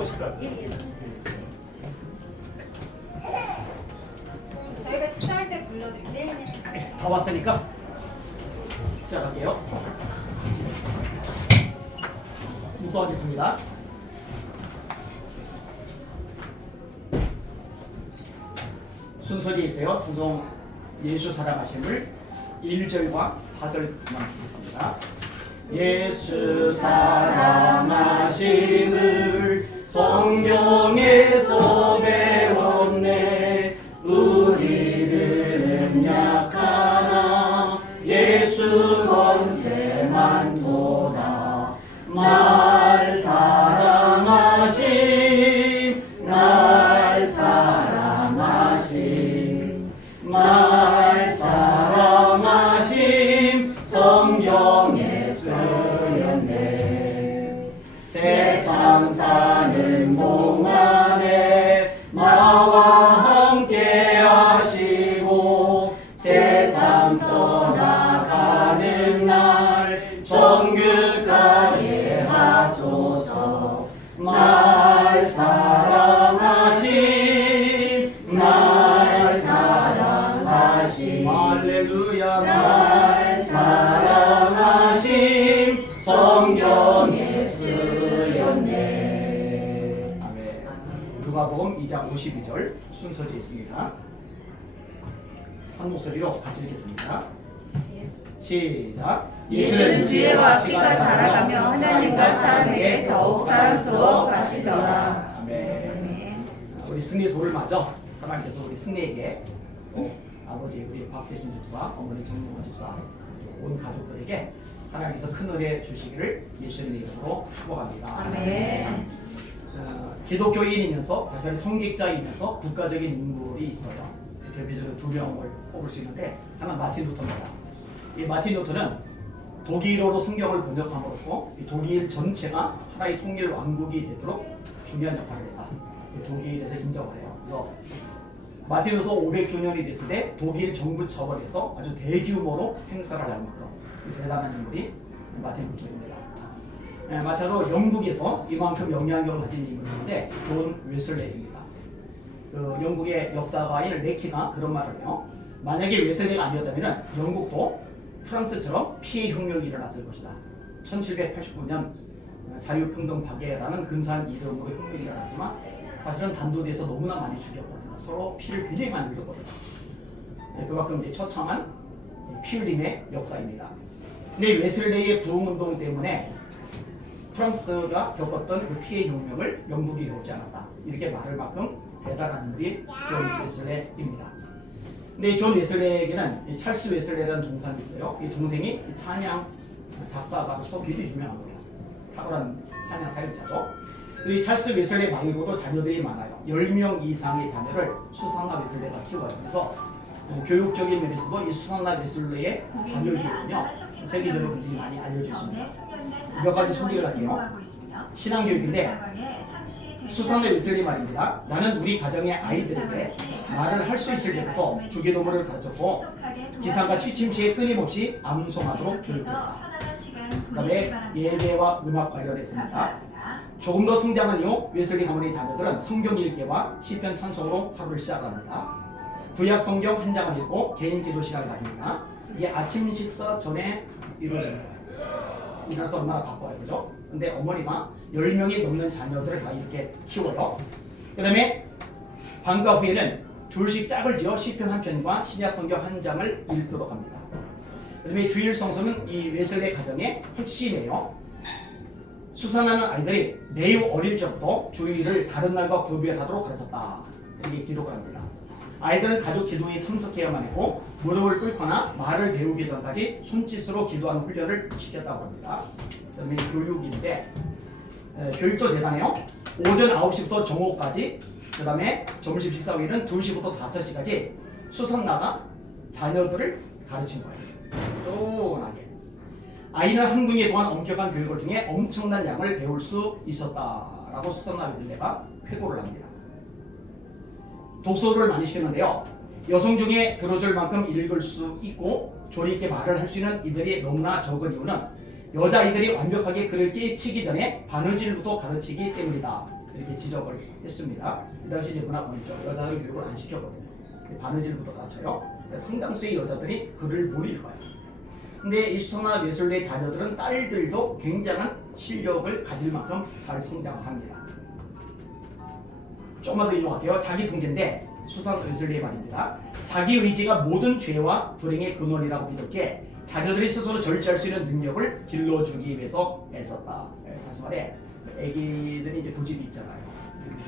끊어보실까요? 예, 예, 끊으세요. 저희가 식사할 때 불러드릴게요. 네, 네. 다 왔으니까 시작할게요. 무거하겠습니다. 순서지에 있어요. 찬송 예수 사랑하심을 1절과 4절만 드리겠습니다. 예수 사랑하심을 성경에서 한 목소리로 같이 읽겠습니다 시작 예수는 지혜와 피가 자라가며 하나님과 사람에게 더욱 사랑스러워 가시더라. 아멘. 우리 승리의 돌을 맞아 하나님께서 우리 승리에게 또 아버지 우리 박대신 집사, 어머니 정동원 집사, 온 가족들에게 하나님께서 큰 은혜 주시기를 예수님의 이름으로 축복합니다. 아멘. 어, 기독교인이면서 다시 성직자이면서 국가적인 인물이 있어요. 대표적으로 두 명을 꼽을 수 있는데 하나 마틴 루터입니다. 이 마틴 루터는 독일어로 성경을 번역함으로써 이 독일 전체가 하나의 통일 왕국이 되도록 중요한 역할을 했다. 이 독일에서 인정을 해요. 그래서 마틴 루터 500주년이 됐을 때 독일 정부 차원에서 아주 대규모로 행사를 할 만큼 대단한 인물이 마틴 루터입니다. 네, 마찬가지로 영국에서 이만큼 영향력을 가진 인물인데 존 웨슬레이입니다. 그 영국의 역사가인 레키가 그런 말을 해요. 만약에 웨슬레이가 아니었다면 영국도 프랑스처럼 피해 혁명이 일어났을 것이다. 1789년 자유평등 파괴라는 근사한 이름으로 혁명이 일어났지만 사실은 단두대에서 너무나 많이 죽였거든요. 서로 피를 굉장히 많이 흘렸거든요. 네, 그만큼 이제 처참한 피 흘림의 역사입니다. 근데 웨슬레이의 부흥운동 때문에 프랑스가 겪었던 그 피해 혁명을 영국이 이루지 않았다. 이렇게 말할 만큼 대단한 인물이 존 웨슬레입니다. 근데 존 웨슬레에게는 이 찰스 웨슬레라는 동생이 있어요. 이 동생이 이 찬양 작사가로서 굉장히 거예요. 탁월한 찬양 사역자죠. 이 찰스 웨슬레 말고도 자녀들이 많아요. 10명 이상의 자녀를 수상나 웨슬레가 키워요. 그래서 어, 교육적인 면에서도 이 수상나 웨슬레의 자녀이거든요. 세계적으로 굉장히 많이 알려주십니다. 몇 가지 소개를 할게요. 신앙교육인데 수상의 웨슬리 말입니다. 나는 우리 가정의 아이들에게 말을 할 수 있을 때부터 주기도문을 가르쳤고 기상과 취침 시에 끊임없이 암송하도록 교육했다. 그 다음에 예배와 음악 관련했습니다. 조금 더 성장한 이후 웨슬리 가문의 자녀들은 성경 읽기와 시편 찬송으로 하루를 시작합니다. 구약 성경 한 장을 읽고 개인 기도 시간을 가집니다. 이게 아침 식사 전에 이루어집니다. 일어나서 얼마나 바빠요, 그죠? 근데 어머니가 10명이 넘는 자녀들을 다 이렇게 키워요. 그 다음에 방과 후에는 둘씩 짝을 지어 시편 한 편과 신약 성경 한 장을 읽도록 합니다. 그 다음에 주일 성서는 이 웨슬레 가정의 핵심이에요. 수산하는 아이들이 매우 어릴 적부터 주일을 다른 날과 구별하도록 가르쳤다. 이렇게 기록을 합니다. 아이들은 가족 기도에 참석해야만 했고 무릎을 꿇거나 말을 배우기 전까지 손짓으로 기도하는 훈련을 시켰다고 합니다. 그다음에 교육인데 에, 교육도 대단해요. 오전 9시부터 정오까지 그다음에 점심 식사 후에는 2시부터 5시까지 수상나가 자녀들을 가르친 거예요. 꾸준하게. 아이는 한 분기 동안 엄격한 교육을 통해 엄청난 양을 배울 수 있었다라고 수상나 베들레가 회고를 합니다. 독서를 많이 시켰는데요. 여성 중에 들어줄 만큼 읽을 수 있고 조리 있게 말을 할 수 있는 이들이 너무나 적은 이유는 여자아이들이 완벽하게 글을 깨치기 전에 바느질부터 가르치기 때문이다. 이렇게 지적을 했습니다. 이 당시 이제 문화권이죠. 여자들 교육을 안 시켰거든요. 바느질부터 가르쳐요. 상당수의 여자들이 글을 못 읽어요. 근데 이 수선화 예술대 자녀들은 딸들도 굉장한 실력을 가질 만큼 잘 성장합니다. 조금만 더 인용할게요. 자기 통제인데 수선 예술대의 말입니다. 자기 의지가 모든 죄와 불행의 근원이라고 믿었기에 자녀들이 스스로 절제할 수 있는 능력을 길러주기 위해서 애썼다. 예, 다시 말해 애기들이 이제 고집이 있잖아요.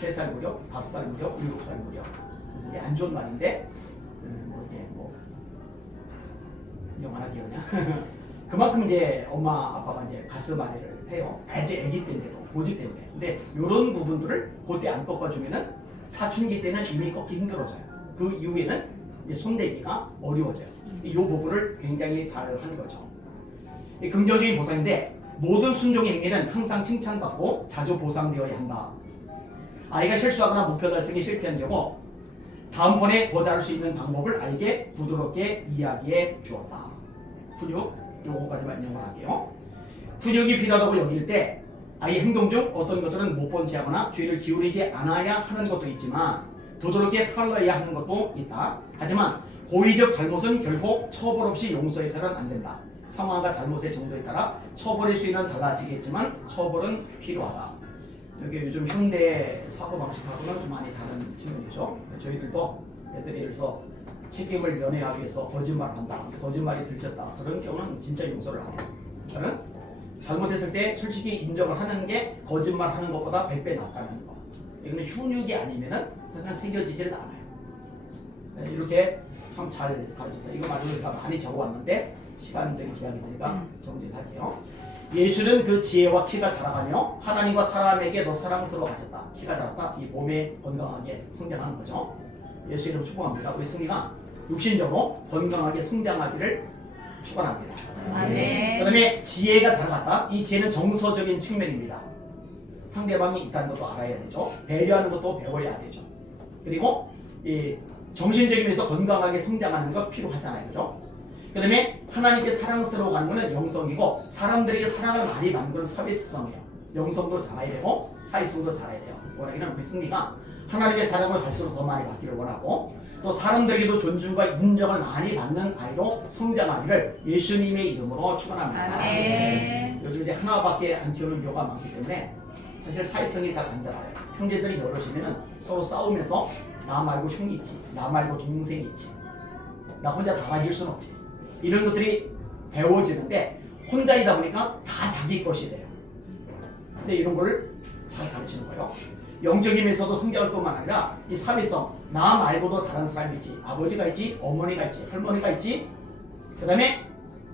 3살 무렵, 5살 무렵, 7살 무렵. 그래서 이게 안 좋은 말인데 음, 뭐 이렇게 뭐 영화나 기억냐? 그만큼 이제 엄마 아빠가 이제 가슴 아래를 해요. 애지 애기 때인데도 고집 때문에. 근데 이런 부분들을 그때 안 꺾어주면은 사춘기 때는 이미 꺾기 힘들어져요. 그 이후에는 손대기가 어려워져요. 이 부분을 굉장히 잘 하는 거죠. 이 긍정적인 보상인데 모든 순종의 행위는 항상 칭찬받고 자주 보상되어야 한다. 아이가 실수하거나 목표 달성에 실패한 경우 다음번에 더 잘할 수 있는 방법을 아이에게 부드럽게 이야기해 주었다. 훈육 요거까지만 인용할게요. 훈육이 필요하다고 여길 때 아이 행동 중 어떤 것들은 못본 채하거나 주의를 기울이지 않아야 하는 것도 있지만 부드럽게 탈러야 하는 것도 있다. 하지만 고의적 잘못은 결코 처벌 없이 용서해서는 안 된다. 상황과 잘못의 정도에 따라 처벌의 수위는 달라지겠지만 처벌은 필요하다. 여기 요즘 현대 사고 방식하고는 좀 많이 다른 측면이죠. 저희들도 애들이 예를 들어서 책임을 면회하기 위해서 거짓말을 한다. 거짓말이 들켰다. 그런 경우는 진짜 용서를 안 해요. 저는 잘못했을 때 솔직히 인정을 하는 게 거짓말 하는 것보다 100배 낫다는 거. 이거는 훈육이 아니면은 사실은 새겨지지는 않아요. 네, 이렇게 참 잘 가르쳤어요. 이거 말고 제가 많이 적어왔는데 시간적인 제약이 있으니까 정리를 할게요. 예수는 그 지혜와 키가 자라가며 하나님과 사람에게 더 사랑스러워하셨다. 키가 자랐다. 이 몸에 건강하게 성장하는 거죠. 예수 이름 축복합니다. 우리 승리가 육신적으로 건강하게 성장하기를 축원합니다. 아멘. 그다음에 지혜가 자라갔다. 이 지혜는 정서적인 측면입니다. 상대방이 있다는 것도 알아야 되죠. 배려하는 것도 배워야 되죠. 그리고 이 정신적인 면에서 건강하게 성장하는 거 필요하잖아요. 그죠? 그 다음에 하나님께 사랑스러워 가는 것은 영성이고 사람들에게 사랑을 많이 받는 것은 사회성이에요. 영성도 자라야 되고 사회성도 자라야 돼요. 원하기는 우리 승리가 하나님의 사랑을 갈수록 더 많이 받기를 원하고 또 사람들에게도 존중과 인정을 많이 받는 아이로 성장하기를 예수님의 이름으로 축원합니다. 아멘. 요즘 이제 하나밖에 안 키우는 교가 많기 때문에 사실 사회성이 잘 안 자라요. 형제들이 여럿이면은 서로 싸우면서 나 말고 형이 있지, 나 말고 동생이 있지, 나 혼자 다 가질 순 없지. 이런 것들이 배워지는데 혼자이다 보니까 다 자기 것이 돼요. 근데 이런 걸 잘 가르치는 거예요. 영적인 면에서도 성장할 뿐만 아니라 이 사회성, 나 말고도 다른 사람이 있지, 아버지가 있지, 어머니가 있지, 할머니가 있지, 그 다음에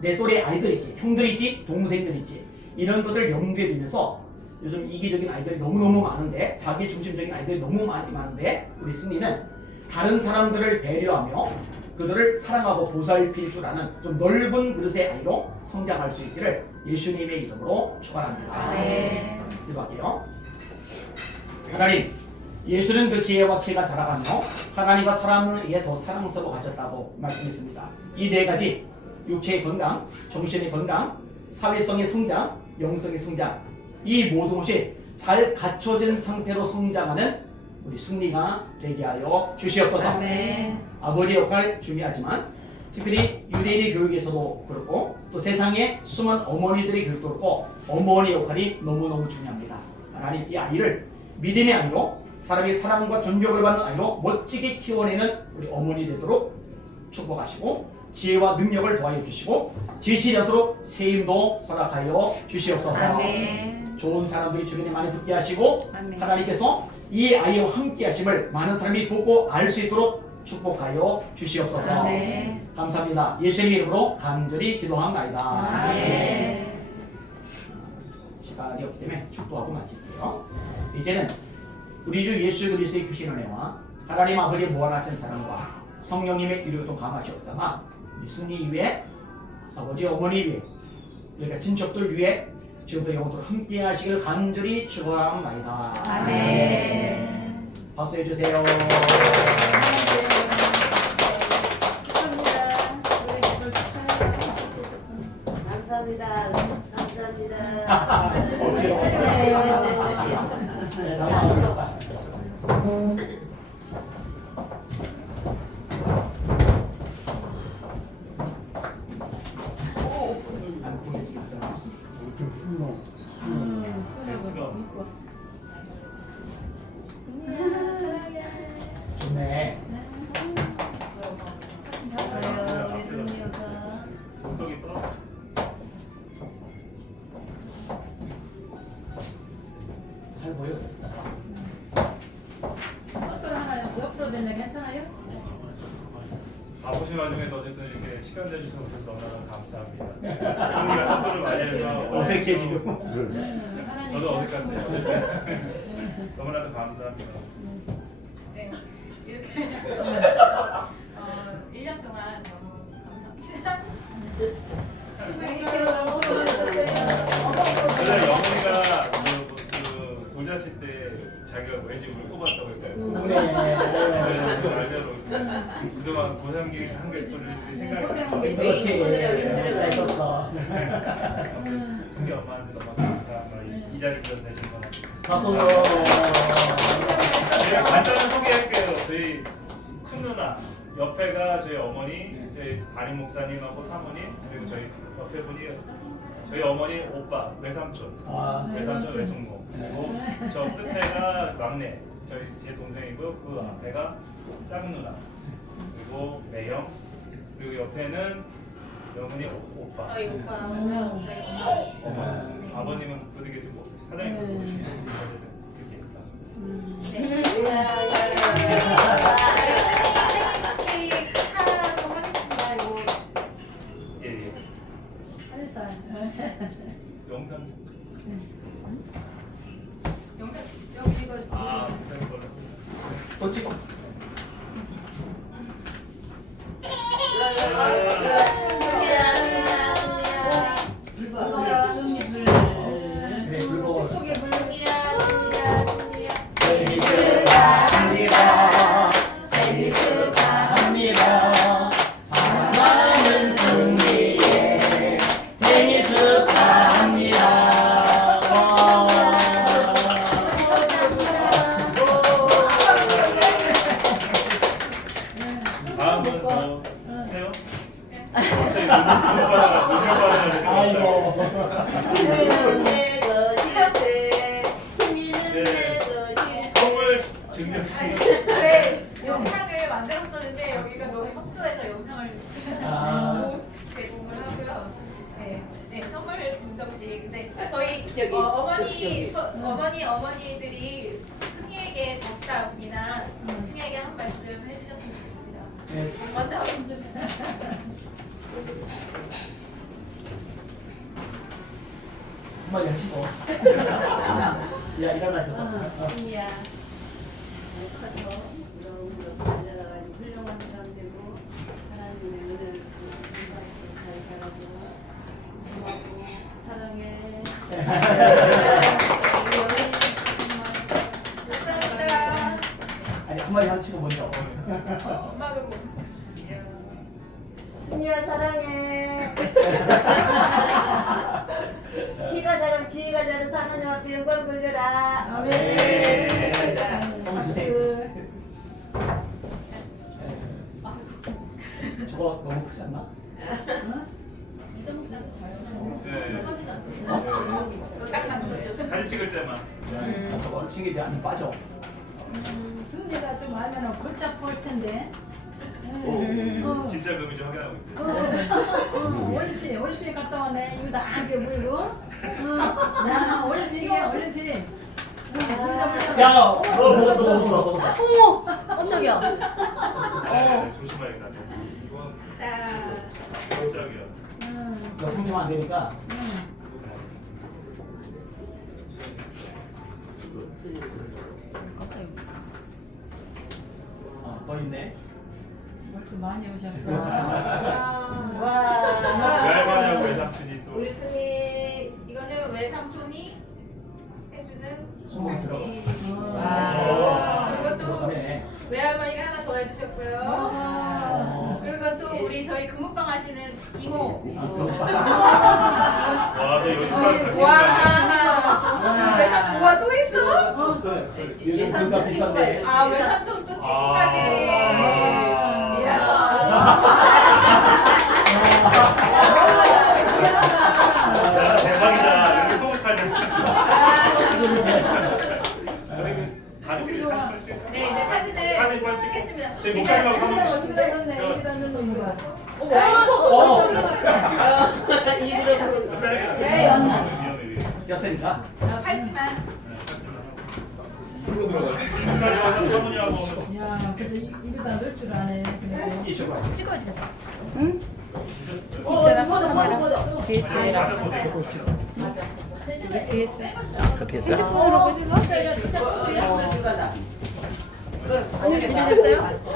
내 또래 아이들 있지, 형들 있지, 동생들 있지. 이런 것들 두면서 요즘 이기적인 아이들이 너무너무 많은데, 자기 중심적인 아이들이 너무 많이 많은데, 우리 승리는 다른 사람들을 배려하며 그들을 사랑하고 보살필 줄 아는 좀 넓은 그릇의 아이로 성장할 수 있기를 예수님의 이름으로 축원합니다. 기도할게요. 하나님, 예수는 그 지혜와 키가 자라가며 하나님과 사람을 위해 더 사랑스러워 가졌다고 말씀했습니다. 이 네 가지 육체의 건강, 정신의 건강, 사회성의 성장, 영성의 성장 이 모든 것이 잘 갖춰진 상태로 성장하는 우리 승리가 되게 하여 주시옵소서. 아멘. 아버지 역할 중요하지만 특별히 유대인의 교육에서도 그렇고 또 세상의 수많은 어머니들의 교육도 그렇고 어머니 역할이 너무너무 중요합니다. 하나님 이 아이를 믿음의 아이로 사람의 사랑과 존경을 받는 아이로 멋지게 키워내는 우리 어머니 되도록 축복하시고 지혜와 능력을 더하여 주시고 지시하도록 세임도 허락하여 주시옵소서. 아멘. 좋은 사람들이 주변에 많이 듣게 하시고 아멘. 하나님께서 이 아이와 함께 하심을 많은 사람이 보고 알 수 있도록 축복하여 주시옵소서. 아멘. 감사합니다. 예수님 이름으로 간절히 기도합니다. 아멘. 시간이 없기 때문에 축도하고 마칠게요. 이제는 우리 주 예수 그리스도의 크신 은혜와 하나님 아버지의 무한하신 사랑과 성령님의 이루어도 감하시옵사마 우리 승리 위에 아버지 어머니 위에 여기가 친척들 위에 지금부터 영원토록 함께 하시길 간절히 축원합니다. 아멘. 박수 해 주세요. 감사합니다. 감사합니다. 어지러워. 네. 네. 잘 담아. 안 옆으로 되는 괜찮아요? 바쁘신 와중에도 어쨌든 이렇게 시간 내주셔서 너무나 감사합니다. 승리가 참고를 많이 해서 어색해 지금. 저도 어색한데요. 너무나도 감사합니다. 네. 이렇게 어, 1년 동안 너무 감사합니다. 수고했어요. 그래 영훈이가 그, 그 돌잔치 때 자기가 왠지 우리 뽑았다고 했어요. 그래. 지금 알대로 그동안 고생기 한 개들이 생각이 게 그렇지. 네. 했었어. 승기 엄마한테 너무 감사합니다. 이, 이 자리를 내주신 거. 박수. 제가 간단히 소개할게요. 저희 큰 누나 옆에가 저희 어머니, 저희 담임 목사님하고 사모님 그리고 저희 옆에 분이 저희 어머니 오빠 외삼촌, 아, 외삼촌 외숙모 그리고 저 끝에가 막내 저희 제 동생이고 그 앞에가 작은 누나 그리고 매형 그리고 옆에는 영훈이 오- 오빠 저희 오빠하고요. 저희 엄마. 어머니 아버님은 부득이 좀 사장님께서 보시는 이렇게 맞습니다. 네. 해주셨으면 좋겠습니다. 네. 먼저 한번 여시고. 야 일어나셔서. 어. 승리야 커서 너무 잘 자라가지고 훌륭한 사람 되고 하나님의 은혜를 받고 잘 자라고 고맙고 사랑해 하시고 먼저. 어, 엄마도 뭐. 승리야 사랑해 키가 자라 지혜가 자라 사는 앞에 영광 돌려라 네. 한번 주세요. 저거 너무 크지 않나? 네. 딱 맞는 사진 찍을 때만. 아, 저거 챙기지 않으면 빠져. 승리가 좀 알면 골짝 볼 텐데. 진짜 금이 좀 확인하고 있어요. 어, 올림픽 올림픽 갔다 왔네. 이거 다 안개 물고. 어, 야 올림픽이야 올림픽 야, 너 먹었어, 먹었어, 먹었어. 어머 깜짝이야. 네, 조심하겠다. 이건 자, 깜짝이야. 이거 숨기면 안 되니까. 깜짝이야. 어, 더 있네. 이렇게 많이 오셨어 와. 와 외할머니하고 외삼촌이 또 우리 승희 이거는 외삼촌이 해주는 손목이 들어. 반지. 아, 그리고 또 들어가네. 외할머니가 하나 더 해주셨고요. 와. 그리고 또 우리 저희 금은방 하시는 이모. 와, 저 요즘까지 와. 바뀌었네. 외삼촌 와또 있어? 없어요. 요즘 물가 비싼데. 아 친구까지. 아. 야, 대박이다. 여기 소문까지. 저희 그 가족끼리 사진 찍을 때. 네 이제 사진을 사진 빨리 찍고. 찍겠습니다. 저희 목사님하고 사진을. 어, 어, 예, 연나. 였으니까. 어, 팔찌만. 목사님하고 사모님하고 야, 근데 이- 이거 다 넣을 줄 아네. 그래도. 있잖아, 포도. 핸드폰으로 보시고. 야, 진짜 포도야. 찍으셨어요?